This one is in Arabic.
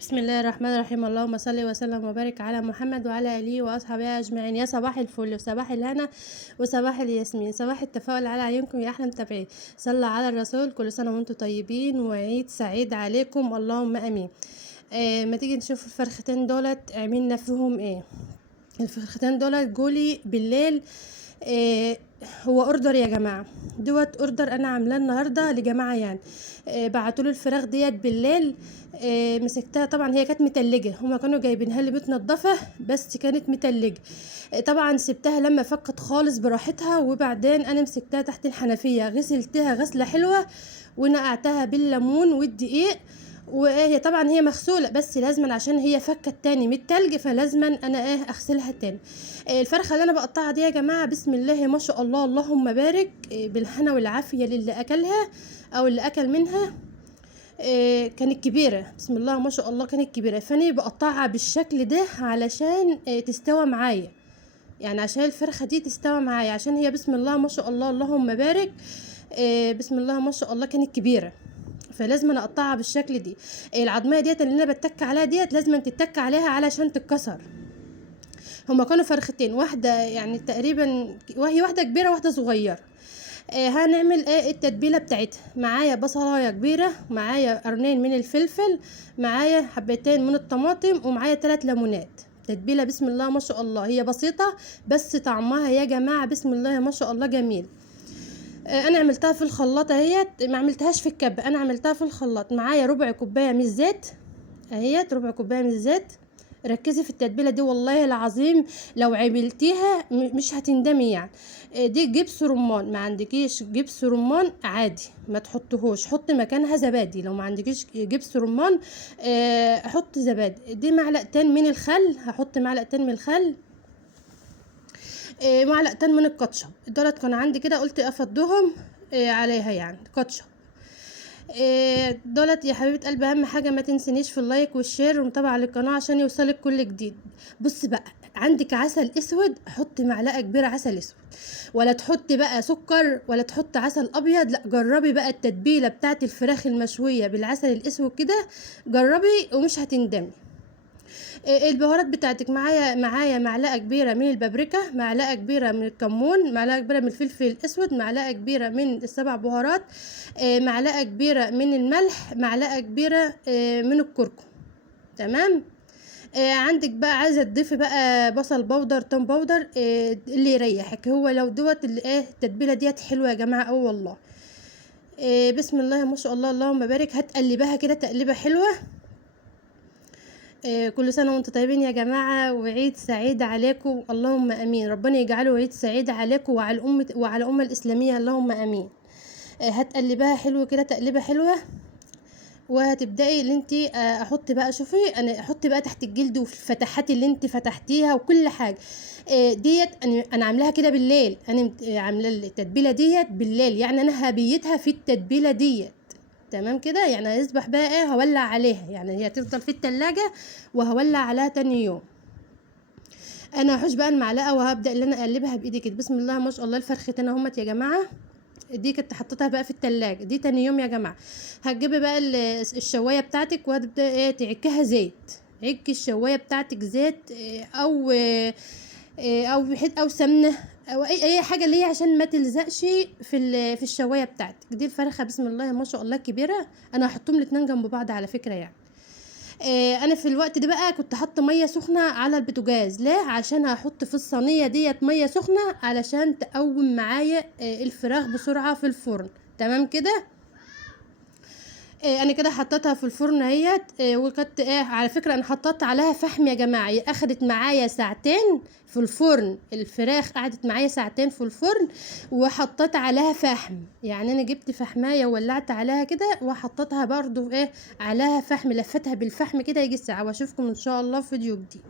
بسم الله الرحمن الرحيم. اللهم صل وسلم وبارك على محمد وعلى اله واصحابه اجمعين. يا صباح الفل وصباح الهنا وصباح الياسمين، صباح التفاؤل على عيونكم يا احلى متابعين. صلى على الرسول، كل سنه وانتم طيبين وعيد سعيد عليكم، اللهم امين. ما تيجي نشوف الفرختين دولت عملنا فيهم ايه. الفرختين دولت جولي بالليل. هو اوردر يا جماعه، دوت اوردر انا عاملاه النهارده لجماعه يعني. بعتولي الفراخ ديت بالليل. مسكتها، طبعا هي كانت متلجه، هما كانوا جايبينها لي متنضفه بس كانت متلجه. طبعا سبتها لما فكت خالص براحتها، وبعدين انا مسكتها تحت الحنفيه غسلتها غسله حلوه ونقعتها بالليمون والدقيق. وهي طبعا هي مغسوله، بس لازما عشان هي فكت تاني من التلج فلازما انا اغسلها تاني. الفرخه اللي انا بقطعها دي يا جماعه بسم الله ما شاء الله اللهم بارك، بالهنا والعافيه للي اكلها او اللي اكل منها. كانت كبيره بسم الله ما شاء الله، كانت كبيره، فانا بقطعها بالشكل ده علشان تستوى معايا، يعني عشان الفرخه دي تستوى معايا، عشان هي بسم الله ما شاء الله اللهم بارك. بسم الله ما شاء الله كانت كبيره، فلازم انا اقطعها بالشكل دي. العظميه ديت اللي انا بتك عليها ديت لازم تتك عليها علشان تتكسر. هما كانوا فرختين، واحده يعني تقريبا، وهي واحده كبيره واحده صغيره. هنعمل التتبيله بتاعتها. معايا بصلايه كبيره، معايا قرنين من الفلفل، معايا حبتين من الطماطم، ومعايا 3 ليمونات. تتبيله بسم الله ما شاء الله، هي بسيطه بس طعمها يا جماعه بسم الله ما شاء الله جميل. انا عملتها في الخلاط اهيت، ما عملتهاش في الكب، انا عملتها في الخلاط. معايا ربع كوبايه من الزيت اهيت، ربع كوبايه من الزيت. ركزي في التتبيله دي والله العظيم لو عملتيها مش هتندمي يعني. دي جبس رمان، ما عندكيش جبس رمان عادي ما تحطهوش، حطي مكانها زبادي. لو ما عندكيش جبس رمان حط زبادي. دي معلقتين من الخل، هحط معلقتين من الخل، معلقتين من الكاتشب. دولت كان عندي كده قلت افضهم عليها يعني كاتشب. دولت يا حبيبه قلبي، اهم حاجه ما تنسنيش في اللايك والشير ومتابعه للقناه عشان يوصلك كل جديد. بص بقى، عندك عسل اسود، حطي معلقه كبيره عسل اسود، ولا تحطي بقى سكر ولا تحطي عسل ابيض، لا جربي بقى التتبيله بتاعت الفراخ المشويه بالعسل الاسود كده، جربي ومش هتندمي. البهارات بتاعتك، معايا معلقه كبيره من البابريكا، معلقه كبيره من الكمون، معلقه كبيره من الفلفل الاسود، معلقه كبيره من السبع بهارات، معلقه كبيره من الملح، معلقه كبيره من الكركم. تمام. عندك بقى عايزه تضيفي بقى بصل بودر، توم بودر، اللي يريحك. هو لو دوت اللي التتبيله ديت حلوه يا جماعه او والله. بسم الله ما شاء الله اللهم بارك. هتقلبها كده تقليبه حلوه. كل سنة وانتم طيبين يا جماعة، وعيد سعيد عليكم اللهم امين. ربنا يجعله عيد سعيد عليكم وعلى الأمة الإسلامية اللهم امين. هتقلبها حلو كده تقليبة حلوة، وهتبدأي اللي انت احط بقى، شوفي انا احط بقى تحت الجلد وفي الفتحات اللي انت فتحتيها وكل حاجة. ديت انا عاملاها كده بالليل، انا عاملة التتبيلة ديت بالليل، يعني انا هبيتها في التتبيلة ديت. تمام كده، يعني هيصبح بقى هولع عليها، يعني هي تفضل في التلاجة وهولع عليها تاني يوم. انا هحوش بقى المعلقه وهبدا اللي انا اقلبها بايدي كده. بسم الله ما شاء الله الفرختين اهمت يا جماعه. دي كنت حطيتها بقى في التلاجة، دي تاني يوم يا جماعه. هتجيبي بقى الشوايه بتاعتك وهتبدا تعكها زيت. عكي الشوايه بتاعتك زيت، او سمنه، او اي حاجه اللي هي عشان ما تلزقش في الشوايه بتاعتك دي. الفرخه بسم الله ما شاء الله كبيره، انا هحطهم الاتنين جنب بعض على فكره يعني. انا في الوقت ده بقى كنت حاطه ميه سخنه على البوتاجاز. ليه؟ عشان هحط في الصينيه ديت ميه سخنه علشان تقوم معايا الفراخ بسرعه في الفرن. تمام كده. انا كده حطيتها في الفرن اهيت. وكنت على فكره انا حطيت عليها فحم يا جماعه، هي اخدت معايا ساعتين في الفرن. الفراخ قعدت معايا ساعتين في الفرن، وحطيت عليها فحم، يعني انا جبت فحمايه ولعت عليها كده وحطيتها برضو عليها فحم، لفتها بالفحم كده يجي ساعه. واشوفكم ان شاء الله في فيديو جديد.